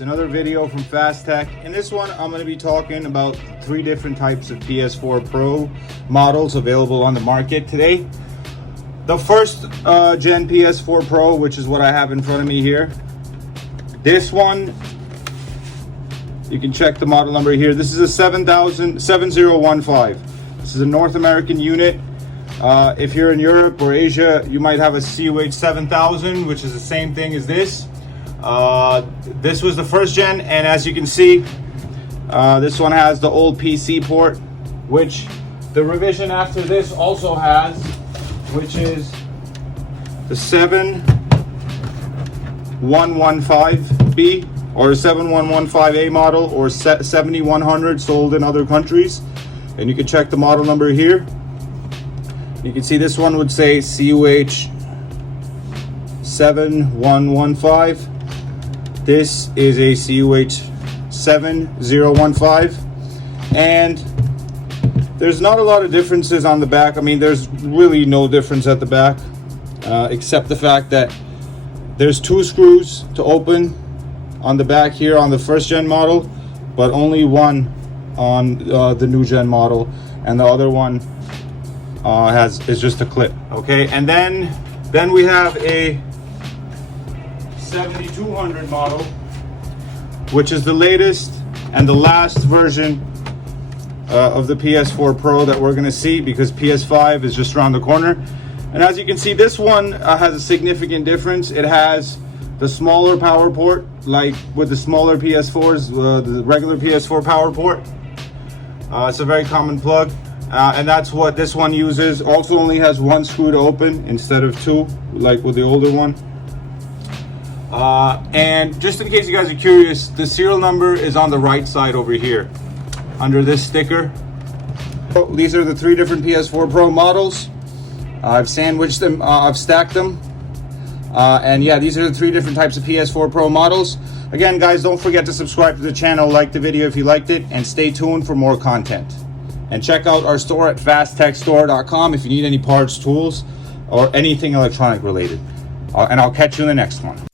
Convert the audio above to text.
Another video from Fast Tech. In this one, I'm going to be talking about 3 different types of PS4 Pro models available on the market today. The first gen PS4 Pro, which is what I have in front of me here. This one, you can check the model number here. This is a 7015. This is a North American unit. If you're in Europe or Asia, you might have a CUH 7000, which is the same thing as this. This was the first gen, and as you can see, this one has the old PC port, which the revision after this also has, which is the 7115B or 7115A model, or 7100 sold in other countries. And you can check the model number here. You can see this one would say CUH 7115. This is a CUH 7015, and there's not a lot of differences on the back. I mean, there's really no difference at the back, except the fact that there's 2 screws to open on the back here on the first gen model, but only one on the new gen model, and the other one is just a clip. Okay, and then we have a 7200 model, which is the latest and the last version of the PS4 Pro that we're going to see, because PS5 is just around the corner. And as you can see, this one has a significant difference. It has the smaller power port, like with the smaller PS4s, the regular PS4 power port. It's a very common plug, and that's what this one uses. Also only has 1 screw to open instead of 2, like with the older one. And just in case you guys are curious, the serial number is on the right side over here under this sticker. These are the 3 different PS4 Pro models. I've sandwiched them, I've stacked them, and yeah, these are the 3 different types of PS4 Pro models. Again, guys, don't forget to subscribe to the channel, like the video if you liked it, and stay tuned for more content. And check out our store at fasttechstore.com if you need any parts, tools, or anything electronic related. And I'll catch you in the next one.